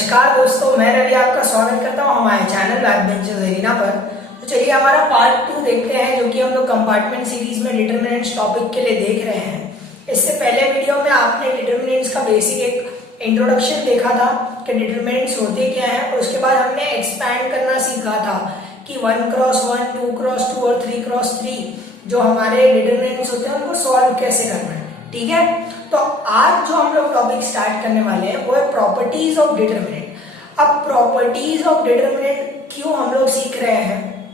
नमस्कार दोस्तों, मैं रवि आपका स्वागत करता हूं हमारे चैनल बैकबेंचर्स एरिना पर। तो चलिए हमारा पार्ट 2 देखते हैं, जो कि हम लोग कंपार्टमेंट सीरीज में डिटरमिनेंट्स टॉपिक के लिए देख रहे हैं। इससे पहले वीडियो में आपने डिटरमिनेंट्स का बेसिक एक इंट्रोडक्शन देखा था कि डिटरमिनेंट्स होते क्या है, और उसके बाद हमने एक्सपैंड करना सीखा था कि 1x1, 2x2 और 3x3 जो हमारे डिटरमिनेंट्स होते हैं उनको सॉल्व कैसे करना है। ठीक है, तो आज जो हम लोग टॉपिक स्टार्ट करने वाले हैं वो है प्रॉपर्टीज ऑफ डिटरमिनेंट। अब प्रॉपर्टीज ऑफ डिटरमिनेंट क्यों हम लोग सीख रहे हैं,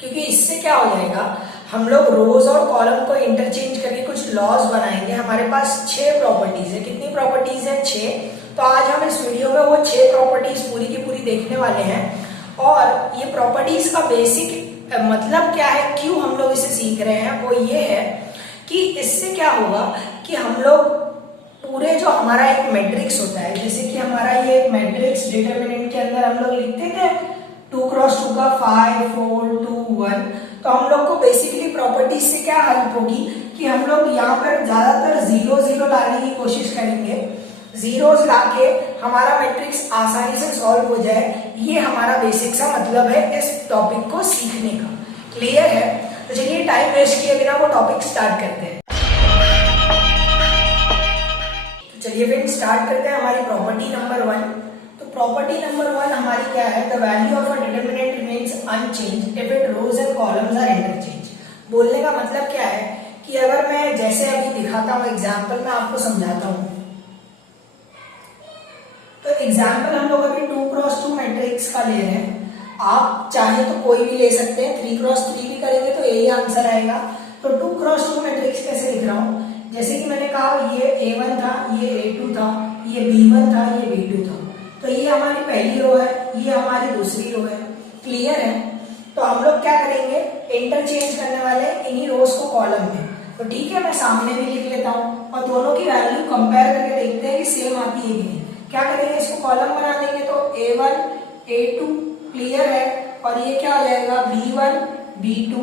क्योंकि इससे क्या हो जाएगा, हम लोग रोज और कॉलम को इंटरचेंज करके कुछ लॉज बनाएंगे। हमारे पास 6 प्रॉपर्टीज है। कितनी प्रॉपर्टीज है? 6। तो आज हम इस वीडियो में वो 6 प्रॉपर्टीज पूरी की पूरी देखने वाले हैं। और ये प्रॉपर्टीज का बेसिक मतलब क्या है, क्यों हम लोग इसे सीख रहे हैं, वो ये है कि इससे क्या होगा कि हम लोग पूरे जो हमारा एक मैट्रिक्स होता है, जैसे कि हमारा ये मैट्रिक्स डिटरमिनेंट के अंदर हम लोग लिखते थे 2x2 का 5, 4, 2, 1। तो हम लोग को बेसिकली प्रॉपर्टीज से क्या हेल्प होगी कि हम लोग यहाँ पर ज्यादातर 0 0 लाने की कोशिश करेंगे। जीरोस लाके हमारा मैट्रिक्स आसानी से सॉल्व हो जाए। ये हमारा बेसिक सा मतलब है इस टॉपिक को सीखने का। क्लियर है? तो चलिए टाइम वेस्ट किए बिना वो टॉपिक स्टार्ट करते हैं। तो चलिए फिर स्टार्ट करते हैं हमारी प्रॉपर्टी नंबर 1। तो प्रॉपर्टी नंबर 1 हमारी क्या है, the value of a determinant remains unchanged if it rows and columns are interchange. बोलने का मतलब क्या है कि अगर मैं जैसे अभी दिखाता हूँ एग्जाम्पल में आपको समझाता हूँ। तो एग्जाम्पल हम लोग अभी 2x2 मैट्रिक्स का ले रहे हैं। आप चाहे तो कोई भी ले सकते हैं, 3x3 भी करेंगे तो यही आंसर आएगा। तो 2x2 मैट्रिक्स कैसे लिख रहा हूं, जैसे कि मैंने कहा ये A1 था, ये A2 था, ये B1 था, ये B2 था। तो ये हमारी पहली रो है, ये हमारी दूसरी रो है। क्लियर है? तो हम लोग क्या करेंगे, इंटरचेंज करने वाले इन्हीं रोज को कॉलम में। तो ठीक है, मैं सामने भी लिख लेता हूँ और दोनों की वैल्यू कंपेयर करके देखते हैं कि सेम आती है कि नहीं। क्या करेंगे, इसको कॉलम बना देंगे तो A1, A2 क्लियर है, और ये क्या हो जाएगा B1, B2।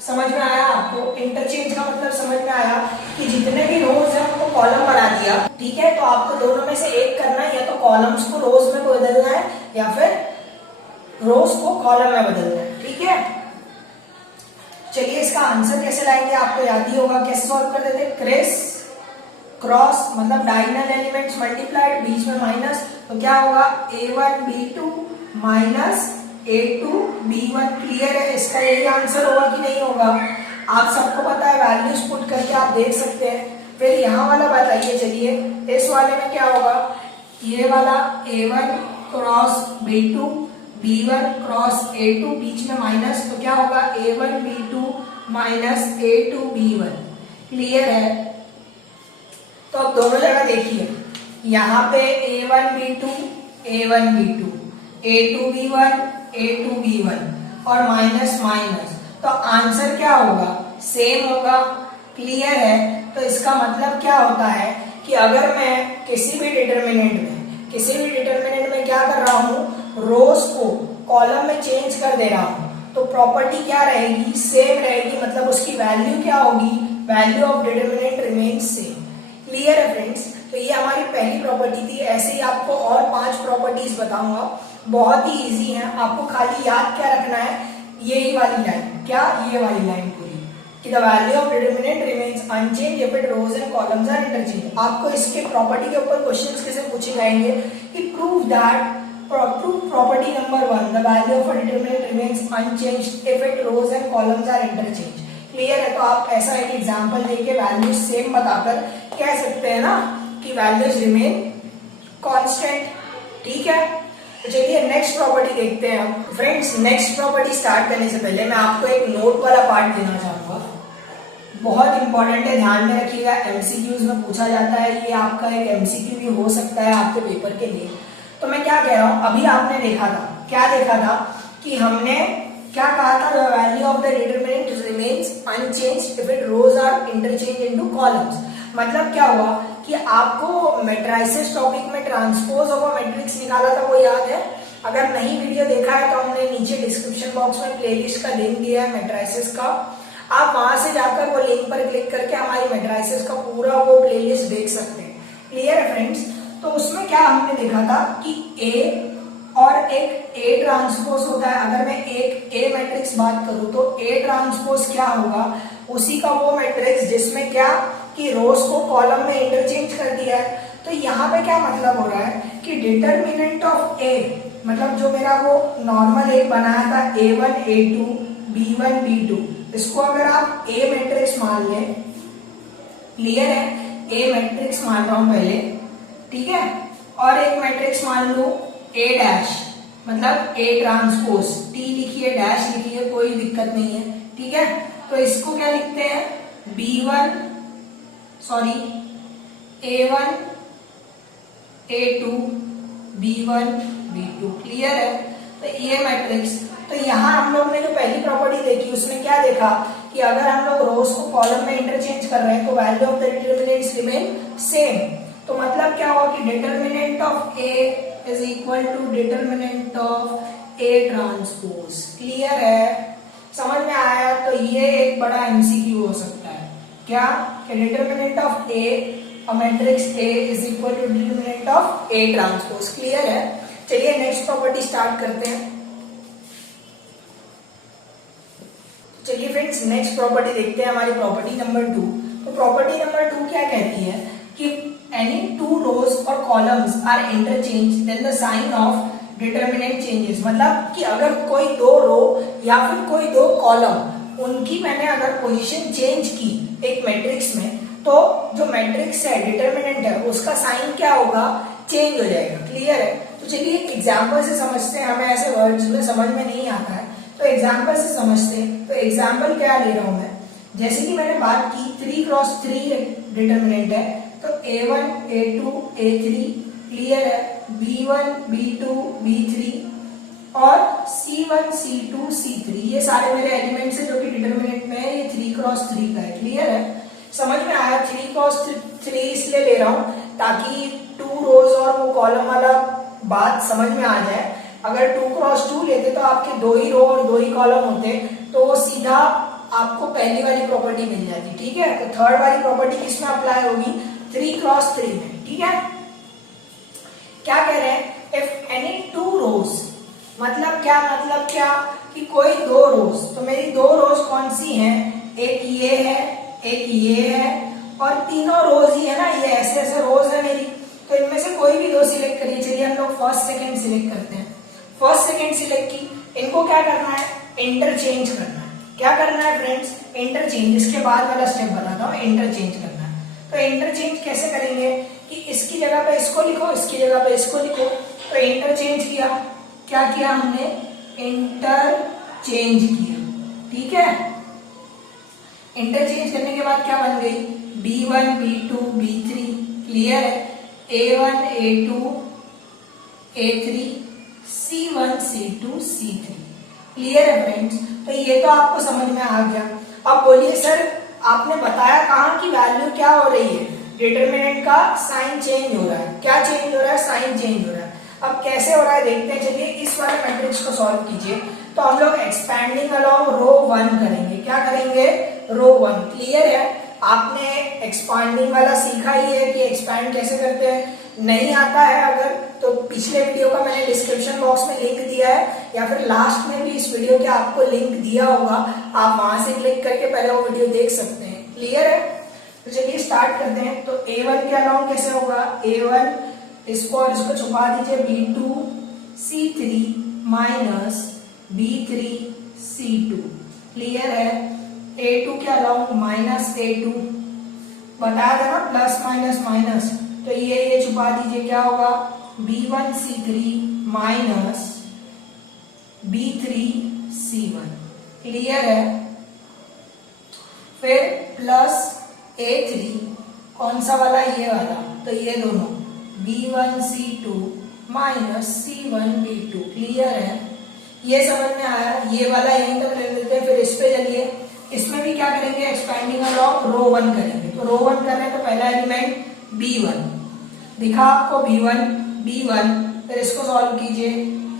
समझ में आया आपको? इंटरचेंज का मतलब समझ में आया कि जितने भी रोज है उनको कॉलम बना दिया। ठीक है, तो आपको दोनों में से एक करना है, या तो कॉलम्स को रोज में बदलना है या फिर रोज को कॉलम में बदलना है। ठीक है, चलिए इसका आंसर कैसे लाएंगे, आपको याद ही होगा। कैसे सॉल्व कर देते, क्रॉस मतलब डायगोनल एलिमेंट्स मल्टीप्लाइड, बीच में माइनस। तो क्या होगा, A1 B2 minus A2 B1। Clear है? इसका यही आंसर होगा कि नहीं होगा, आप सबको पता है, वैल्यूज पुट करके आप देख सकते हैं। फिर यहाँ वाला बताइए, चलिए इस वाले में क्या होगा, ये वाला A1 cross B2, B1 cross A2, बीच में माइनस। तो क्या होगा, A1 B2 minus A2 B1। Clear है? तो अब दोनों जगह देखिए, यहाँ पे A1 B2, A1 B2, A2 B1, A2 B1 और माइनस माइनस। तो आंसर क्या होगा, सेम होगा। क्लियर है? तो इसका मतलब क्या होता है कि अगर मैं किसी भी डिटरमिनेंट में क्या कर रहा हूँ, रोज को कॉलम में चेंज कर दे रहा हूँ, तो प्रॉपर्टी क्या रहेगी, सेम रहेगी। मतलब उसकी वैल्यू क्या होगी, value of determinant remains same. Clear है फ्रेंड्स? तो ये हमारी पहली प्रॉपर्टी थी। ऐसे ही आपको और 5 प्रॉपर्टीज बताऊंगा, बहुत ही इजी है। आपको खाली याद क्या रखना है, यही वाली लाइन, क्या ये वाली लाइन पूरी, कि the value of determinant remains unchanged if it rows and columns are interchange. आपको इसके प्रॉपर्टी के ऊपर क्वेश्चंस कैसे पूछे जाएंगे कि prove property number 1, the value of determinant remains unchanged if it rows and columns are interchange. Clear है? तो आप ऐसा एक एग्जांपल देके वैल्यूज सेम बताकर कह सकते हैं ना कि वैल्यूज रिमेन कांस्टेंट। ठीक है, तो चलिए नेक्स्ट प्रॉपर्टी देखते हैं हम। फ्रेंड्स, नेक्स्ट प्रॉपर्टी स्टार्ट करने से पहले मैं आपको एक नोट वाला पार्ट देना चाहूंगा, बहुत इंपॉर्टेंट है, ध्यान में रखिएगा। एमसीक्यूज में पूछा जाता है, ये आपका एक एमसीक्यू भी हो सकता है आपके पेपर के लिए। तो मैं क्या कह रहा हूं, अभी आपने देखा था, क्या देखा था कि हमने क्या कहा था, the value of the determinant remains unchanged if it rows are interchange into columns. मतलब क्या हुआ कि आपको मैट्रिसेस टॉपिक में ट्रांसपोज ऑफ अ मैट्रिक्स निकाला था, वो याद है? अगर नहीं वीडियो देखा है तो हमने नीचे डिस्क्रिप्शन बॉक्स में प्लेलिस्ट का लिंक दिया है मैट्रिसेस का, आप वहां से जाकर वो लिंक पर क्लिक करके हमारी मैट्रिसेस का पूरा वो प्लेलिस्ट देख सकते हैं। क्लियर है फ्रेंड्स? तो उसमें क्या हमने देखा था कि ए और एक ए ट्रांसपोज होता है। अगर मैं एक ए मैट्रिक्स बात करूं तो ए ट्रांसपोज क्या होगा, उसी का वो मैट्रिक्स जिसमें क्या कि रोज को कॉलम में इंटरचेंज कर दिया है। तो यहाँ पे क्या मतलब हो रहा है कि डिटर्मिनेंट ऑफ ए, मतलब जो मेरा वो नॉर्मल एक बनाया था A1 A2 B1 B2, इसको अगर आप ए मैट्रिक्स मान लें, क्लियर है, ए मैट्रिक्स मान रहा हूं पहले, ठीक है, और एक मैट्रिक्स मान लू ए डैश, मतलब ए ट्रांसपोज, टी लिखिए डैश लिखिए कोई दिक्कत नहीं है, ठीक है। तो इसको क्या लिखते हैं B1 sorry A1 A2 B1 B2, clear है। तो ये मैट्रिक्स, तो यहाँ हम लोग ने जो पहली प्रॉपर्टी देखी उसमें क्या देखा कि अगर हम लोग रोज को कॉलम में इंटरचेंज कर रहे हैं तो value of the determinants remain same. तो मतलब क्या हुआ कि determinant of A is equal to determinant of A transpose, clear है, समझ में आया। तो ये एक बड़ा एमसीक्यू हो सकता है, क्या कि determinant of a matrix A is equal to determinant of A transpose, clear है। चलिए नेक्स्ट प्रॉपर्टी स्टार्ट करते हैं। चलिए फ्रेंड्स नेक्स्ट प्रॉपर्टी देखते हैं, हमारी प्रॉपर्टी नंबर 2। तो प्रॉपर्टी नंबर 2 क्या कहती है कि एनी टू रोज और columns are interchange then the sign of determinant changes, मतलब कि अगर कोई दो रो या फिर कोई दो कॉलम उनकी मैंने अगर पोजीशन चेंज की एक मैट्रिक्स में, तो जो मैट्रिक्स है डिटर्मिनेंट है उसका साइन क्या होगा, चेंज हो जाएगा, क्लियर है। तो चलिए एग्जांपल से समझते हैं, हमें ऐसे वर्ड्स में समझ में नहीं आता है तो एग्जांपल से समझते हैं। तो एग्जांपल क्या ले रहा हूं मैं, जैसे कि मैंने बात की 3x3 डिटर्मिनेंट है, तो A1 A2 A3, क्लियर है, B1 B2 B3 और C1 C2 C3, ये सारे मेरे एलिमेंट्स है जो कि डिटर्मिनेंट में है, ये 3x3 का है, क्लियर है, समझ में आया। 3x3 इसलिए ले रहा हूं ताकि टू रोज और वो कॉलम वाला बात समझ में आ जाए। अगर 2x2 लेते तो आपके दो ही रो और दो ही कॉलम होते, तो वो सीधा आपको पहली वाली प्रॉपर्टी मिल जाती, ठीक है। तो थर्ड वाली प्रॉपर्टी किसमें अप्लाई होगी, 3x3 में, ठीक है। क्या कह रहे हैं, इफ एनी टू रोज, मतलब क्या कि कोई दो रोज, तो मेरी दो रोज कौन सी हैं, एक ये है एक ये है और तीनों रोज ही है ना, ये ऐसे ऐसे रोज है मेरी, तो इनमें से कोई भी दो सिलेक्ट करिए। चलिए हम लोग फर्स्ट सेकंड सिलेक्ट करते हैं। फर्स्ट सेकंड सिलेक्ट की, इनको क्या करना है, इंटरचेंज करना है। क्या करना है फ्रेंड्स, इंटरचेंज, इसके बाद वाला स्टेप बताता हूँ, इंटरचेंज करना है। तो इंटरचेंज कैसे करेंगे कि इसकी जगह पे इसको लिखो, इसकी जगह पे इसको लिखो। तो इंटरचेंज किया, क्या किया हमने, इंटरचेंज किया, ठीक है। इंटरचेंज करने के बाद क्या बन गई, B1 B2 B3, क्लियर है, A1 A2 A3 C1 C2 C3, clear है फ्रेंड्स। तो ये तो आपको समझ में आ गया। अब बोलिए सर आपने बताया कहाँ की वैल्यू क्या हो रही है, डिटर्मिनेंट का साइन चेंज हो रहा है, क्या चेंज हो रहा है, साइन चेंज हो रहा है। अब कैसे हो रहा है देखते हैं। चलिए इस वाले मैट्रिक्स को सॉल्व कीजिए। तो हम लोग एक्सपैंडिंग अलोंग रो 1 करेंगे, क्या करेंगे, रो 1, क्लियर है। आपने एक्सपांडिंग वाला सीखा ही है कि एक्सपैंड कैसे करते हैं, नहीं आता है अगर तो पिछले वीडियो का मैंने डिस्क्रिप्शन बॉक्स में लिंक दिया है, या फिर लास्ट में भी इस वीडियो के आपको लिंक दिया होगा, आप वहां से क्लिक करके पहले वो वीडियो देख सकते हैं, क्लियर है। तो चलिए स्टार्ट करते हैं। तो A1 के अलाउंग कैसे होगा, A1 इसको और इसको छुपा दीजिए, B2 C3 minus B3 C2, clear है। A2 के अलाउंग माइनस A2, बताया था ना प्लस माइनस माइनस, तो ये छुपा दीजिए, क्या होगा, B1 C3 minus B3 C1, clear है। फिर प्लस A3, कौन सा वाला, ये वाला, तो ये दोनों B1 C2 minus C1 B2, clear है। ये समझ में आया, ये वाला यहीं तक ले लेते हैं। फिर इस पे चलिए, इसमें भी क्या करेंगे, एक्सपैंडिंग अलोंग रो 1 करेंगे। तो रो 1 कर रहे हैं तो पहला एलिमेंट B1 दिखा आपको, B1, फिर इसको सॉल्व कीजिए,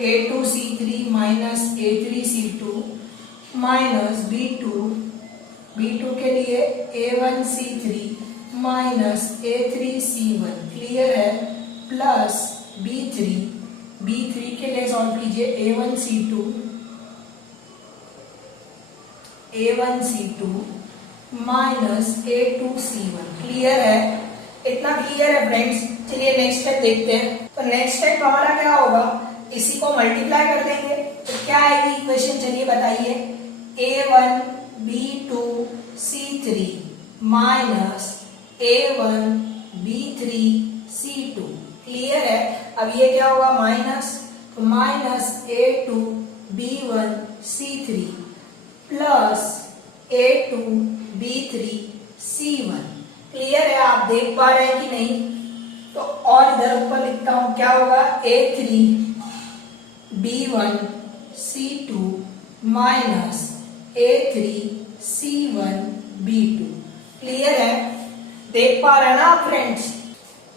A2 C3 minus A3 C2 minus B2 के लिए A1 C3 minus A3 C1, clear है। प्लस B3 के लिए सॉल्व कीजिए A1C2 माइनस A2C1। क्लियर है? इतना क्लियर है फ्रेंड्स। चलिए नेक्स्ट स्टेप देखते हैं। तो नेक्स्ट स्टेप हमारा क्या होगा, इसी को मल्टीप्लाई कर देंगे तो क्या आएगी इक्वेशन, चलिए बताइए। A1B2C3 minus A1B3C2। क्लियर है? अब ये क्या होगा माइनस, तो minus A2B1C3 plus A2B3C1। Clear है? आप देख पा रहे हैं कि नहीं? तो और इधर ऊपर लिखता हूं, क्या होगा A3B1C2 माइनस A3C1B2। क्लियर है? देख पा रहे हैं ना आप फ्रेंड्स?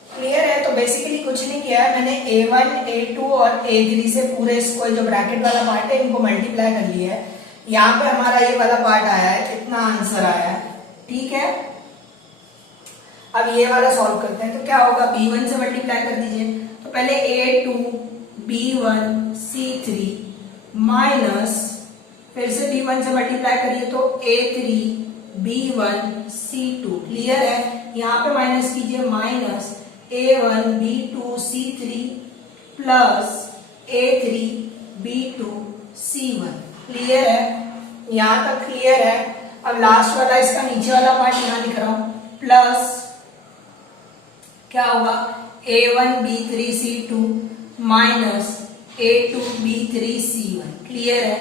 क्लियर है? तो बेसिकली कुछ नहीं किया है मैंने, A1 A2 और A3 से पूरे इसको जो ब्रैकेट वाला पार्ट है इनको मल्टीप्लाई कर लिया है। यहाँ पे हमारा ये वाला पार्ट आया है, इतना आंसर आया है। ठीक है, अब ये वाला सॉल्व करते हैं। तो क्या होगा, B1 से मल्टीप्लाई कर दीजिए। तो पहले A2B1C3 माइनस, फिर से B1 से मल्टीप्लाई करिए तो A3B1C2। क्लियर है? यहाँ पे माइनस कीजिए, minus A1B2C3 plus A3B2C1। Clear है? यहां तक क्लियर है? अब लास्ट वाला, इसका नीचे वाला पार्ट यहां लिख रहा हूं, प्लस क्या होगा A1B3C2 माइनस A2B3C1। क्लियर है?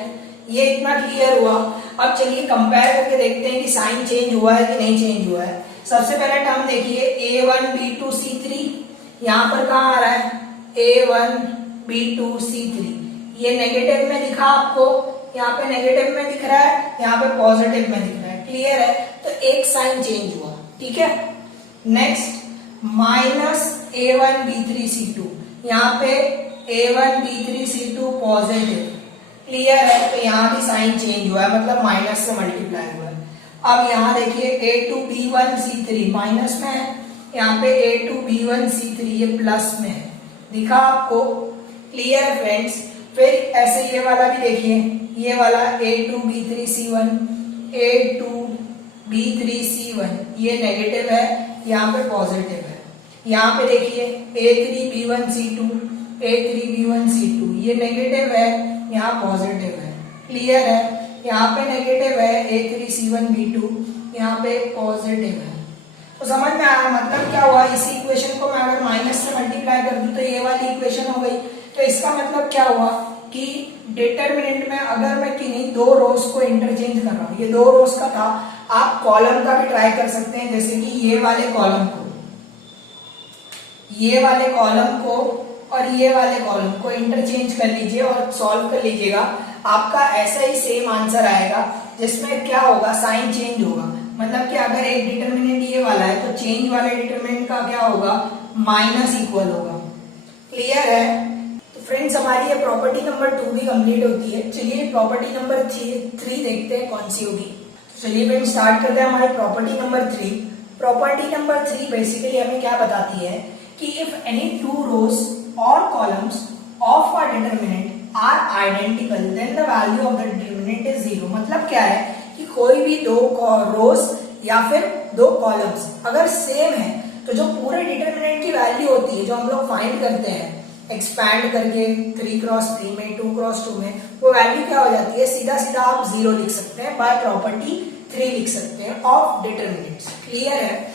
ये इतना क्लियर हुआ। अब चलिए कंपेयर करके देखते हैं कि साइन चेंज हुआ है कि नहीं चेंज हुआ है। सबसे पहले टर्म देखिए A1B2C3, यहां पर कहां आ रहा है A1B2C3, ये नेगेटिव में दिखा आपको, यहाँ पे नेगेटिव में दिख रहा है, यहाँ पे पॉजिटिव में दिख रहा है। क्लियर है? तो एक साइन चेंज हुआ। ठीक है, नेक्स्ट माइनस A1B3C2, यहाँ पे A1B3C2 पॉजिटिव। क्लियर है? तो यहाँ भी साइन चेंज हुआ है, मतलब माइनस से मल्टीप्लाई हुआ है। अब यहाँ देखिए A2B1C3 माइनस में है, यहाँ पे A2B1C3 ये प्लस में है, दिखा आपको? क्लियर है फ्रेंड्स? फिर ऐसे ये वाला भी देखिए, ये वाला A2B3C1 ये नेगेटिव है, यहाँ पे पॉजिटिव है। यहाँ पे देखिए A3B1C2 ये नेगेटिव है, यहाँ पॉजिटिव है। क्लियर है? यहाँ पे नेगेटिव है A3C1B2, यहाँ पे पॉजिटिव है। तो समझ में आया? मतलब क्या हुआ, इसी इक्वेशन को मैं अगर माइनस से मल्टीप्लाई कर दूं तो ये वाली इक्वेशन हो गई। तो इसका मतलब क्या हुआ कि डिटरमिनेंट में अगर मैं किन्हीं दो रोज को इंटरचेंज कर रहा हूं, ये दो रोज का था, आप कॉलम का भी ट्राई कर सकते हैं, जैसे कि ये वाले कॉलम को और ये वाले कॉलम को इंटरचेंज कर लीजिए और सॉल्व कर लीजिएगा। आपका ऐसा ही सेम आंसर आएगा, जिसमें क्या होगा, साइन चेंज होगा। मतलब कि अगर एक डिटरमिनेंट ये वाला है तो चेंज वाले डिटरमिनेंट का क्या होगा, माइनस इक्वल होगा। क्लियर है? तो फ्रेंड्स हमारी ये प्रॉपर्टी नंबर 2 भी कंप्लीट होती है। चलिए प्रॉपर्टी नंबर 3 देखते हैं कौन सी होगी। चलिए फ्रेंड्स स्टार्ट करते हैं हमारी property number 3। Property number 3 basically हमें क्या बताती है कि इफ एनी टू रोज और columns of a determinant are identical then the value of the determinant is 0। मतलब क्या है कि कोई भी दो रोज या फिर दो कॉलम्स अगर सेम है तो जो पूरे डिटरमिनेंट की वैल्यू होती है, जो हम लोग फाइंड करते हैं एक्सपैंड करके 3x3 में 2x2 में, वो वैल्यू क्या हो जाती है, सीधा सीधा आप 0 लिख सकते हैं, बाय प्रॉपर्टी 3 लिख सकते हैं ऑफ डिटरमिनेंट्स। क्लियर है?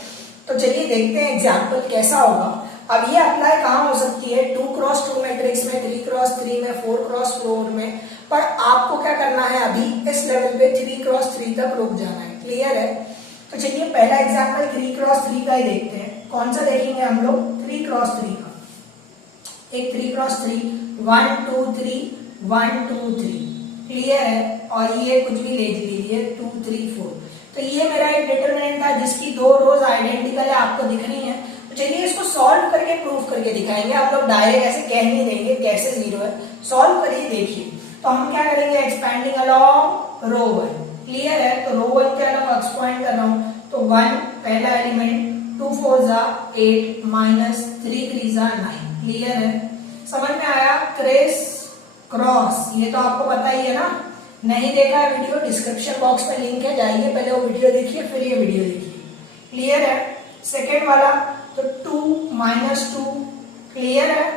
तो चलिए देखते हैं एग्जाम्पल कैसा होगा। अब ये अप्लाई कहाँ हो सकती है, 2x2 मैट्रिक्स में, 3x3 में, 4x4 में, पर आपको क्या करना है, अभी इस लेवल पे 3x3 तक रुक जाना है। क्लियर है? तो चलिए पहला एग्जाम्पल 3x3 का ही देखते हैं। कौन सा देखेंगे हम लोग, 3x3 का। एक 3x3 1 2 3 1 2 3। क्लियर है? और ये कुछ भी ले लीजिए 2 3 4। तो ये मेरा एक डिटरमिनेंट था जिसकी दो रोज आइडेंटिकल है, आपको दिख रही है। तो चलिए इसको सॉल्व करके प्रूफ करके दिखाएंगे। आप लोग डायरेक्ट ऐसे कह नहीं देंगे कैसे 0 है, सॉल्व करिए देखिए। तो हम क्या करेंगे, एक्सपैंडिंग अलोंग रो 1। क्लियर है? तो रो 1 के अलोंग एक्सपैंड कर रहा हूं, तो 1 पहला एलिमेंट, 2 4 8 माइनस 3 3 9। क्लियर है, समझ में आया। क्रेस क्रॉस ये तो आपको पता ही है ना, नहीं देखा है वीडियो डिस्क्रिप्शन बॉक्स में लिंक है, जाइए पहले वो वीडियो देखिए फिर ये वीडियो देखिए। क्लियर है। सेकेंड वाला तो 2 - 2 क्लियर है,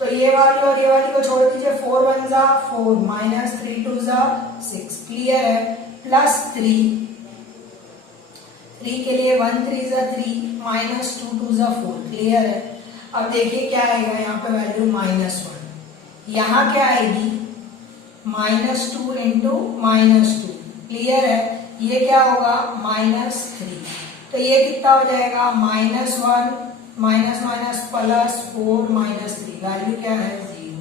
तो ये वाली और ये वाली को छोड़ दीजिए, 4 1 जा 4 -3 2 जा 6 क्लियर है, प्लस 3 के लिए 1 3 जा 3 -2 2 जा 4 क्लियर है। अब देखिए क्या आएगा यहाँ पे वैल्यू -1, यहाँ क्या आएगी -2 इंटू -2 क्लियर है, ये क्या होगा -3, तो ये कितना हो जाएगा -1 माइनस माइनस प्लस 4 -3 वैल्यू क्या है 0।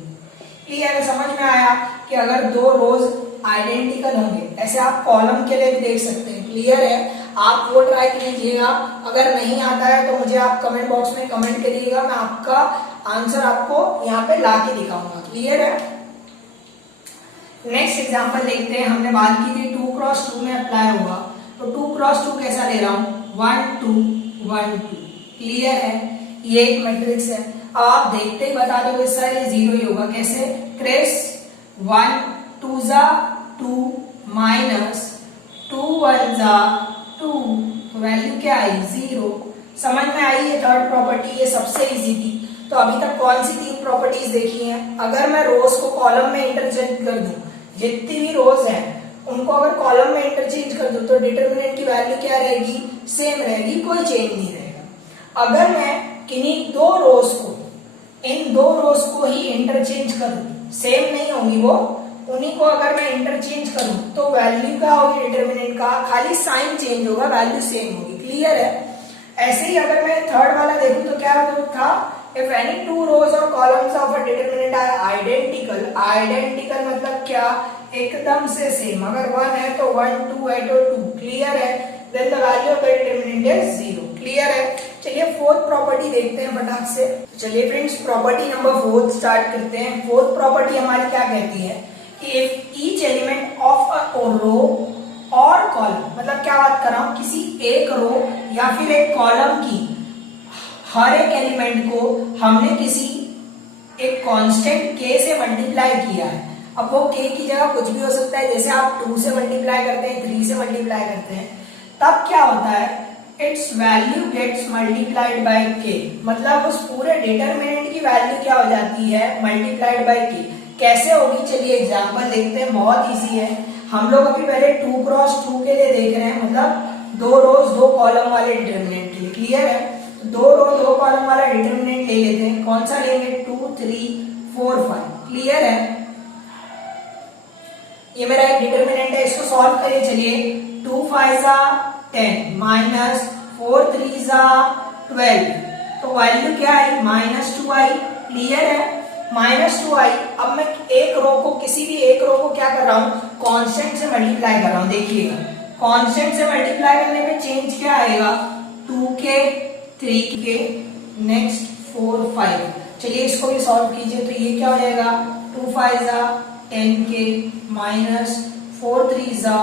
क्लियर है, समझ में आया कि अगर दो रोज आइडेंटिकल होंगे, ऐसे आप कॉलम के लिए भी देख सकते हैं। क्लियर है, आप वो ट्राई कीजिएगा, अगर नहीं आता है तो मुझे आप कमेंट बॉक्स में कमेंट करिएगा, मैं आपका आंसर आपको यहाँ पे ला के दिखाऊंगा। क्लियर है। नेक्स्ट एग्जांपल देखते हैं, हमने बात की थी 2 क्रॉस 2 में अप्लाई होगा, तो 2 क्रॉस 2 कैसा ले रहा हूं 1 2 1 2 क्लियर है, ये एक मैट्रिक्स है। अब आप देखते ही बता दोगे सर ये 0 ही होगा, कैसे क्रेस 1 2 जा 2 माइनस 2 1 जा 2, तो वैल्यू क्या आई 0। समझ में आई ये थर्ड प्रॉपर्टी, ये सबसे इजी थी। तो अभी तक कौन सी 3 प्रॉपर्टीज देखी हैं, अगर मैं रोज को कॉलम में इंटरचेंज कर दूं, जितनी भी रोज हैं उनको अगर कॉलम में इंटरचेंज कर दूं तो डिटरमिनेंट की वैल्यू क्या रहेगी सेम रहेगी, कोई चेंज नहीं रहेगा। अगर मैं किन्हीं दो रोज को, इन दो रोज को ही इंटरचेंज करूं, सेम नहीं होंगी वो, उन्हीं को अगर मैं इंटरचेंज करूं तो वैल्यू क्या होगी डिटरमिनेंट का, खाली साइन चेंज होगा, वैल्यू सेम होगी। क्लियर है। ऐसे ही अगर मैं थर्ड वाला देखूं तो क्या था, if any 2 rows or columns of a determinant are identical, identical मतलब क्या, एकदम से सेम, अगर 1 है तो 1 2 है तो 2 क्लियर है, then the value of the determinant is 0। Clear है। चलिए फोर्थ प्रॉपर्टी देखते हैं फटाक से। चलिए फ्रेंड्स प्रॉपर्टी नंबर 4 स्टार्ट करते हैं। फोर्थ प्रॉपर्टी हमारी क्या कहती है कि if each element of a row और कॉलम, मतलब क्या बात कर रहा हूं, किसी एक रो या फिर एक कॉलम की हर एक एलिमेंट को हमने किसी एक कांस्टेंट k से मल्टीप्लाई किया है। अब वो k की जगह कुछ भी हो सकता है, जैसे आप 2 से मल्टीप्लाई करते हैं, 3 से मल्टीप्लाई करते हैं, तब क्या होता है its value gets multiplied by k, मतलब उस पूरे डिटरमिनेंट की वैल्यू क्या हो जाती है मल्टीप्लाइड बाय k। कैसे होगी चलिए एग्जांपल देखते हैं, बहुत इजी है। हम लोग अभी पहले 2 क्रॉस 2 के लिए देख रहे हैं, मतलब 2 रोज 2 कॉलम वाले डिटरमिनेंट के लिए। क्लियर है, 2 रो 2 कॉलम वाला डिटरमिनेंट ले लेते हैं, कौन सा लेंगे 2 3 4 5। क्लियर है, ये मेरा एक डिटरमिनेंट है, इसको सॉल्व करिए। चलिए 2 5 जा 10 माइनस 4 3 जा 12, तो वैल्यू क्या आई -2 आई। क्लियर है, -2 आई। अब मैं एक रो को, किसी भी एक रो को क्या कर रहा हूं कांस्टेंट से मल्टीप्लाई कर रहा हूं। देखिएगा कांस्टेंट से मल्टीप्लाई करने में चेंज क्या आएगा 2k 3k नेक्स्ट 4 5। चलिए इसको भी सॉल्व कीजिए, तो ये क्या हो जाएगा 2 5 जा 10k माइनस 4 3 जा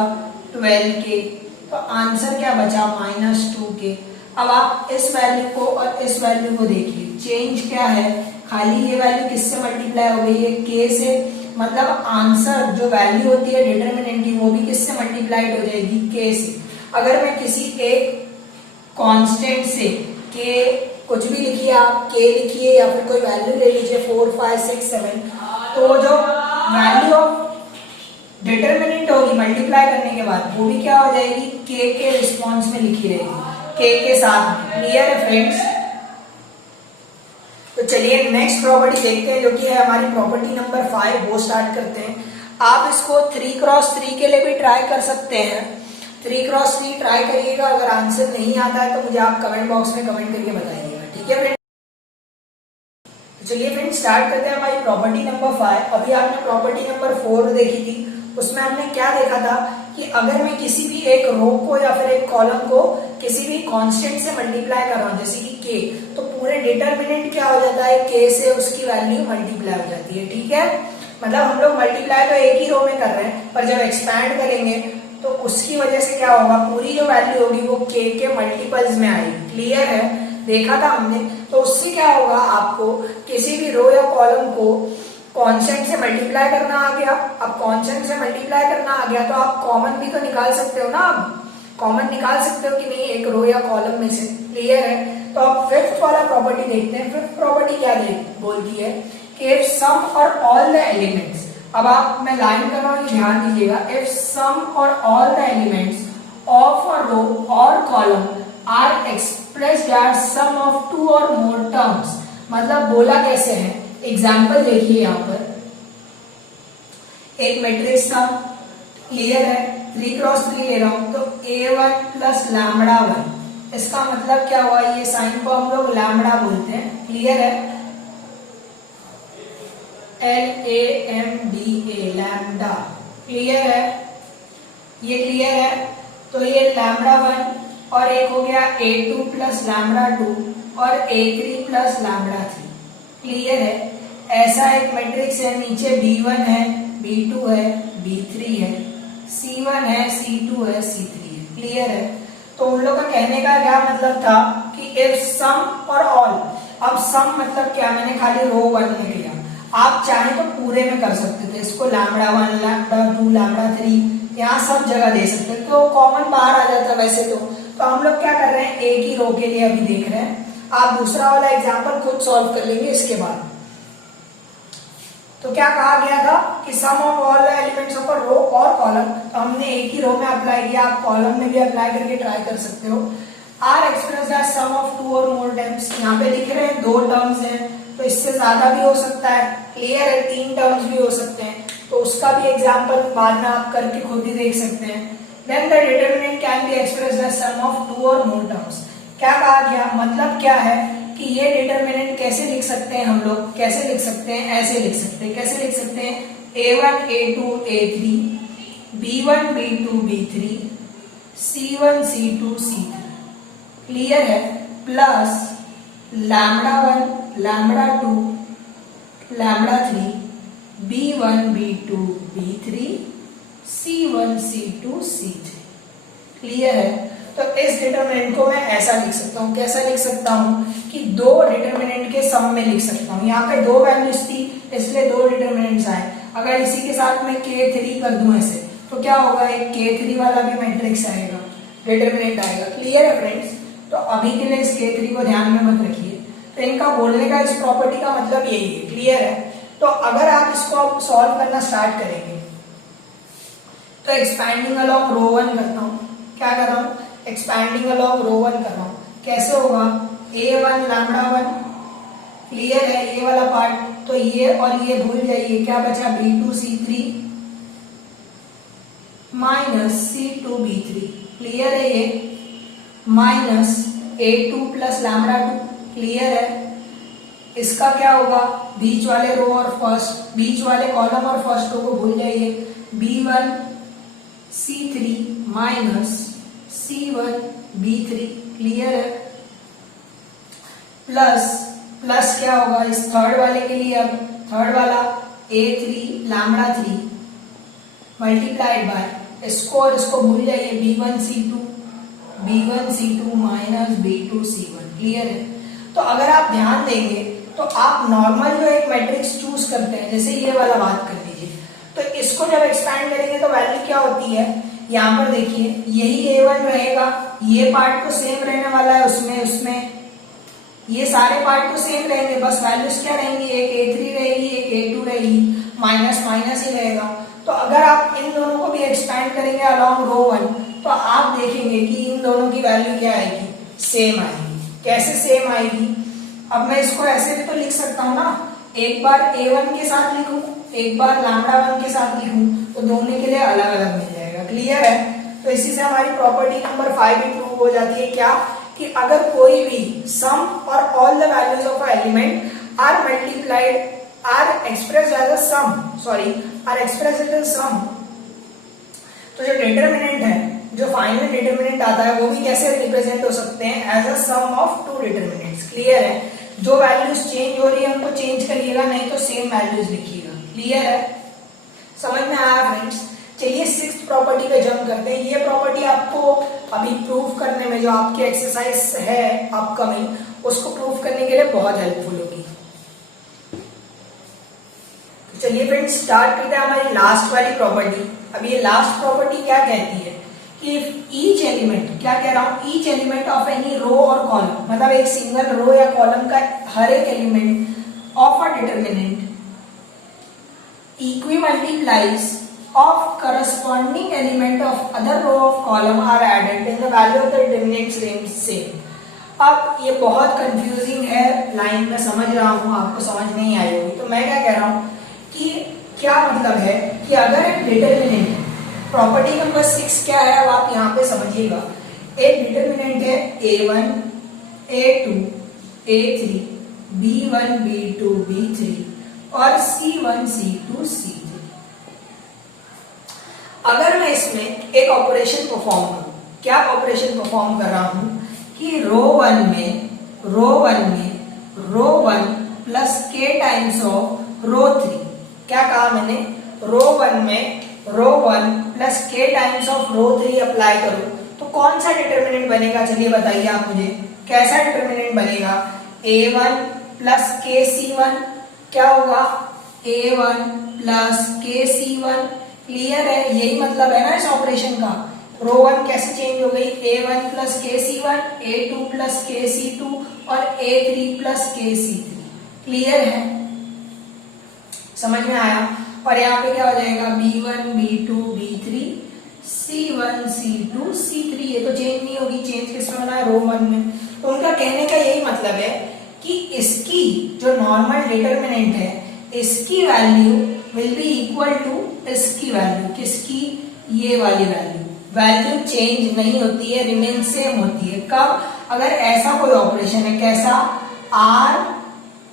12k, तो आंसर क्या बचा -2k। अब आप इस वैल्यू को और इस वैल्यू को देखिए, चेंज क्या है, खाली ये वैल्यू किससे मल्टीप्लाई हो गई है k से, मतलब आंसर जो वैल्यू होती है डिटरमिनेंट की वो भी किससे मल्टीप्लाइड हो जाएगी k से। अगर मैं किसी एक कांस्टेंट से k कुछ भी लिखिए, आप k लिखिए या फिर कोई वैल्यू ले लीजिए 4 5 6 7, तो जो वैल्यू ऑफ डिटरमिनेंट होगी मल्टीप्लाई करने के बाद वो भी क्या हो जाएगी k के रिस्पॉन्स में लिखी रहेगी, k के साथ। क्लियर है फ्रेंड्स। तो चलिए नेक्स्ट प्रॉपर्टी देखते हैं, जो कि है हमारी प्रॉपर्टी नंबर 5, वो स्टार्ट करते हैं। आप इसको 3 क्रॉस 3 के लिए भी ट्राई कर सकते हैं, 3 क्रॉस 3 ट्राई करिएगा, अगर आंसर नहीं आता है तो मुझे आप कमेंट बॉक्स में कमेंट करके बताइएगा। ठीक है फ्रेंड, चलिए फ्रेंड स्टार्ट करते हैं हमारी प्रॉपर्टी नंबर 5। अभी आपने प्रॉपर्टी नंबर 4 देखी थी, उसमें हमने क्या देखा था कि अगर मैं किसी भी एक रो को या फिर एक कॉलम को किसी भी कांस्टेंट से मल्टीप्लाई कर रहा हूं, जैसे कि k, तो पूरे डिटरमिनेंट क्या हो जाता है k से उसकी वैल्यू मल्टीप्लाई हो जाती है। ठीक है, मतलब हम लोग मल्टीप्लाई तो एक ही रो में कर रहे हैं, पर जब एक्सपैंड करेंगे तो उसकी वजह से क्या होगा, पूरी जो वैल्यू होगी वो k के मल्टीपल्स में आएगी। क्लियर है, देखा था हमने। तो उससे क्या होगा, आपको किसी भी रो या कॉलम को कांस्टेंट से मल्टीप्लाई करना आ गया। अब कांस्टेंट से मल्टीप्लाई करना आ गया तो आप कॉमन भी तो निकाल सकते हो ना, अब कॉमन निकाल सकते हो कि नहीं एक रो या कॉलम में से। क्लियर है। तो अब फिफ्थ वाला प्रॉपर्टी देखते हैं। फिफ्थ प्रॉपर्टी क्या बोलती है कि if some or all the elements, अब आप मैं लाइन कर रहा हूं, ध्यान दीजिएगा, if some or all the elements of a row और column are expressed as sum of two और मोर टर्म्स। मतलब बोला कैसे है, एग्जाम्पल देखिए यहाँ पर, एक मैट्रिक्स था, क्लियर है, 3x3 ले रहा हूं, तो a1 प्लस लैम्बडा 1, इसका मतलब क्या हुआ, ये साइन को हम लोग लैम्बडा बोलते हैं। क्लियर है, LAMDA लैम्बडा। क्लियर है, ये क्लियर है। तो ये लैम्बडा 1 और एक हो गया A2 प्लस लैम्बडा 2 और A3 प्लस लैम्बडा 3। क्लियर है। ऐसा एक मैट्रिक्स है, नीचे B1 है, B2 है, B3 है, C1 है, C2 है, C3 है। क्लियर है। तो उन लोगों का कहने का क्या मतलब था कि इफ सम और ऑल, अब सम मतलब क्या, मैंने खाली रो 1 में किया, आप चाहे तो पूरे में कर सकते थे इसको, लैम्बडा 1 लैम्बडा 2 लैम्बडा 3 यहाँ सब जगह दे सकते थे, तो कॉमन बाहर आ जाता वैसे तो हम लोग क्या कर रहे हैं, एक ही रो के लिए अभी देख रहे हैं। आप दूसरा वाला एग्जाम्पल खुद सॉल्व कर लेंगे इसके बाद। तो क्या कहा गया था कि sum of all the elements of a row और कॉलम, तो हमने एक ही रो में अप्लाई किया, आप कॉलम में भी अप्लाई करके ट्राई कर सकते हो। Are expressed as sum of two और मोर टर्म्स, यहाँ पे लिख रहे हैं 2 टर्म्स हैं, तो इससे ज्यादा भी हो सकता है। क्लियर है, 3 टर्म्स भी हो सकते हैं, तो उसका भी एग्जाम्पल बाद में आप करके खुद ही देख सकते हैं। Then the determinant can be expressed as sum of two और मोर टर्म्स। क्या कहा गया, मतलब क्या है कि ये डिटरमिनेंट कैसे लिख सकते हैं हम लोग, कैसे लिख सकते हैं, ऐसे लिख सकते हैं। कैसे लिख सकते हैं, A1 A2 A3 B1 B2 B3 C1 C2 C3। Clear है, plus lambda 1 lambda 2 lambda 3 B1 B2 B3 C1 C2 C3। Clear है। तो इस डिटरमिनेंट को मैं ऐसा लिख सकता हूँ, कैसा लिख सकता हूँ कि 2 डिटरमिनेंट के सम में लिख सकता हूँ। यहाँ पे 2 वैल्यूज थी इसलिए 2 डिटरमिनेंट्स आए। अगर इसी के साथ मैं K3 कर दूं ऐसे, तो क्या होगा, एक K3 वाला भी मैट्रिक्स आएगा, डिटरमिनेंट आएगा। क्लियर है फ्रेंड्स। तो अभी के लिए इस K3 को ध्यान में मत रखिए, तो इनका बोलने का इस प्रॉपर्टी का मतलब यही है। क्लियर है। तो अगर आप इसको सॉल्व करना स्टार्ट करेंगे, तो एक्सपैंडिंग अलोंग रो 1 करता हूँ, क्या कर रहा हूँ, एक्सपैंडिंग अलोंग रो 1 कर रहा हूँ। कैसे होगा, A1 लैम्बडा 1, क्लियर है, ये वाला पार्ट, तो ये और ये भूल जाइए, क्या बचा, B2 C3 minus C2 B3। Clear है, ये minus A2 plus lambda 2। Clear है। इसका क्या होगा, बीच वाले रो और फर्स्ट, बीच वाले कॉलम और फर्स्ट रो को भूल जाइए, B1 C3 minus C1 B3। Clear है। प्लस प्लस क्या होगा इस थर्ड वाले के लिए, अब थर्ड वाला A3 लैम्बडा 3 मल्टीप्लाइड बाय, इसको और इसको भूल जाइए, B1 C2 minus B2 C1। Clear है। तो अगर आप ध्यान देंगे तो आप नॉर्मल जो एक मैट्रिक्स चूज करते हैं, जैसे ये वाला बात कर लीजिए, तो इसको जब एक्सपैंड करेंगे तो वैल्यू क्या होती है, यहाँ पर देखिए, यही A1 रहेगा, ये पार्ट तो सेम रहने वाला है, उसमें ये सारे पार्ट तो सेम रहेंगे, बस वैल्यूज क्या रहेंगी, एक A3 रहेगी, एक A2 रहेगी, माइनस माइनस ही रहेगा। तो अगर आप इन दोनों को भी एक्सपैंड करेंगे अलोंग रो 1, तो आप देखेंगे कि इन दोनों की वैल्यू क्या आएगी, सेम आएगी। कैसे सेम आएगी, अब मैं इसको ऐसे भी तो लिख सकता हूँ ना, एक बार A1 के साथ लिखूं, एक बार लैम्बडा 1 के साथ लिखूं, तो दोनों के लिए अलग अलग मिल जाएगा। क्लियर है। तो इसी से हमारी प्रॉपर्टी नंबर 5 भी प्रूव हो जाती है, क्या, कि अगर कोई भी some or all the values of element are multiplied are expressed as a sum, तो जो डिटरमिनेंट है, जो फाइनल डिटरमिनेंट आता है, वो भी कैसे रिप्रेजेंट हो सकते हैं, as a sum of 2 determinants. Clear है। जो वैल्यूज चेंज हो रही है उनको चेंज करिएगा, नहीं तो सेम वैल्यूज लिखिएगा। क्लियर है, समझ में आया फ्रेंड्स। चलिए सिक्स्थ प्रॉपर्टी पे जंप करते हैं। ये प्रॉपर्टी आपको अभी प्रूव करने में, जो आपकी एक्सरसाइज है अपकमिंग, उसको प्रूव करने के लिए बहुत हेल्पफुल होगी। चलिए फ्रेंड्स स्टार्ट करते हैं हमारी लास्ट वाली प्रॉपर्टी। अब ये लास्ट प्रॉपर्टी क्या कहती है कि ईच एलिमेंट, क्या कह रहा हूं, each element of any row और कॉलम, मतलब एक सिंगल रो या कॉलम का हर एक element of a determinant equi multiplies of corresponding element of other row of column are added then the value of the determinant remains same। अब ये बहुत confusing है लाइन में, समझ रहा हूँ आपको समझ नहीं आई होगी। तो मैं क्या कह रहा हूँ कि क्या मतलब है कि अगर एक डिटरमिनेंट, प्रॉपर्टी नंबर 6 क्या है अब आप यहाँ पे समझिएगा। एक डिटरमिनेंट है A1 A2 A3 B1 B2 B3 और C1 C2 C3। अगर मैं इसमें एक ऑपरेशन परफॉर्म करूं, क्या ऑपरेशन परफॉर्म कर रहा हूं कि रो वन में रो 1 प्लस के टाइम्स ऑफ रो 3, क्या कहा मैंने, रो 1 में रो 1 प्लस के टाइम्स ऑफ रो 3 अप्लाई करूं तो कौन सा डिटरमिनेंट बनेगा, चलिए बताइए आप मुझे, कैसा डिटरमिनेंट बनेगा। A1 प्लस के C1, क्या होगा, A1 प्लस के C1। क्लियर है, यही मतलब है ना इस ऑपरेशन का। रो 1 कैसे चेंज हो गई, A1 प्लस के C1, A2 प्लस के C2 और A3 प्लस के C3। क्लियर है, समझ में आया। और यहाँ पे क्या हो जाएगा, B1 B2 B3 C1 C2 C3। ये तो चेंज नहीं होगी, चेंज किसमें होना है, रो 1 में। तो उनका कहने का यही मतलब है कि इसकी जो नॉर्मल डिटरमिनेंट है, इसकी value will be equal to इसकी वैल्यू, किसकी, ये वाली वैल्यू चेंज नहीं होती है, रिमेन सेम होती है। कब, अगर ऐसा कोई ऑपरेशन है, कैसा, आर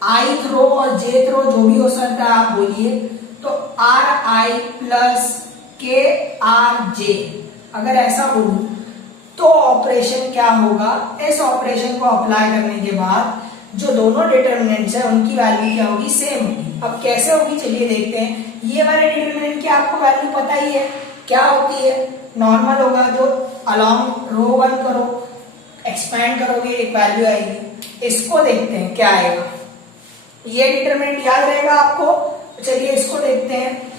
आई रो और जे रो जो भी हो सकता है आप बोलिए, तो आर आई प्लस के आर जे, अगर ऐसा बोलूं तो ऑपरेशन क्या होगा, इस ऑपरेशन को अप्लाई करने के बाद जो दोनों डिटरमिनेंट्स है उनकी वैल्यू क्या होगी, सेम होगी। अब कैसे होगी चलिए देखते हैं। ये वाले डिटरमिनेंट की आपको वैल्यू पता ही है क्या होती है, नॉर्मल होगा, जो अलोंग रो 1 करो एक्सपैंड करोगे एक वैल्यू आएगी। इसको देखते हैं क्या आएगा, ये डिटरमिनेंट याद रहेगा आपको। चलिए इसको देखते हैं।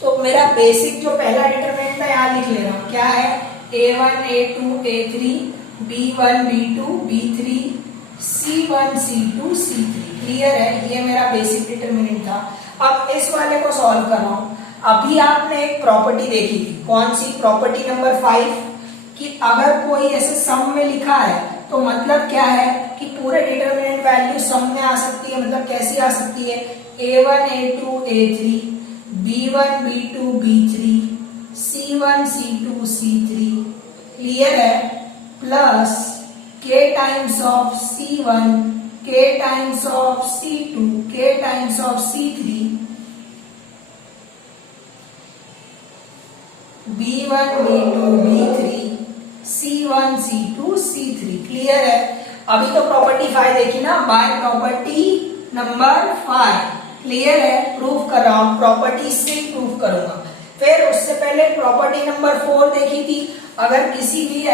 तो मेरा बेसिक जो पहला डिटरमिनेंट है यहां लिख ले रहा हूं, क्या है, A1 A2 A3 B1 B2 B3 C1 C2 C3। Clear है, ये मेरा बेसिक डिटरमिनेंट था। अब इस वाले को सॉल्व कर रहा हूं। अभी आपने एक प्रॉपर्टी देखी थी, कौन सी, प्रॉपर्टी नंबर 5, कि अगर कोई ऐसे सम में लिखा है तो मतलब क्या है कि पूरे डिटरमिनेंट वैल्यू सम में आ सकती है। मतलब कैसी आ सकती है, A1 A2 A3 B1 B2 B3 C1 C2 C3। Clear है, plus k times of C1 k times of C2 k times of C3 B1 B2 B3 C1 C2 C3। Clear है, अभी तो प्रॉपर्टी 5 देखी ना, bye property number 5। Clear है, proof कर रहा हूं, प्रॉपर्टी से प्रूफ करूंगा। फिर उससे पहले प्रॉपर्टी नंबर 4 देखी थी, अगर किसी भी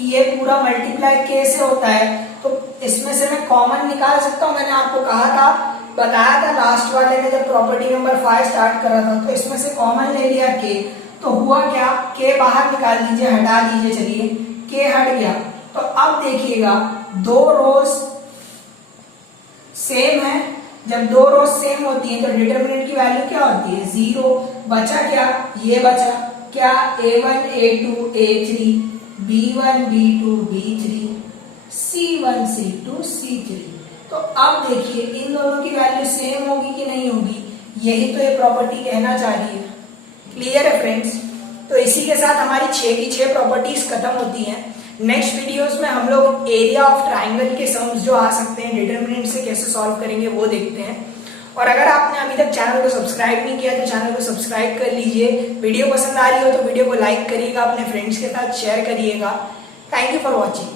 ये पूरा मल्टीप्लाई के से होता है तो इसमें से मैं कॉमन निकाल सकता हूं। मैंने आपको कहा था, बताया था लास्ट वाले में जब प्रॉपर्टी नंबर 5 स्टार्ट कर रहा था, तो इसमें से कॉमन ले लिया के, तो हुआ क्या, के बाहर निकाल दीजिए, हटा दीजिए, चलिए के हट गया। तो अब देखिएगा दो रोज सेम है, जब दो रोज सेम होती है तो डिटरमिनेंट की वैल्यू क्या होती है, 0। बचा क्या, ये बचा क्या, A1 A2 A3 B1 B2 B3 C1 C2 C3। तो अब देखिए इन दोनों की वैल्यू सेम होगी कि नहीं होगी, यही तो ये प्रॉपर्टी कहना चाह रही है। क्लियर है फ्रेंड्स, तो इसी के साथ हमारी 6 की 6 प्रॉपर्टीज खत्म होती हैं। नेक्स्ट वीडियोस में हम लोग एरिया ऑफ ट्राइंगल के सम्स जो आ सकते हैं डिटरमिनेंट से कैसे सॉल्व करेंगे वो देखते हैं। और अगर आपने अभी तक चैनल को सब्सक्राइब नहीं किया तो चैनल को सब्सक्राइब कर लीजिए। वीडियो पसंद आ रही हो तो वीडियो को लाइक करिएगा, अपने फ्रेंड्स के साथ शेयर करिएगा। Thank you for watching.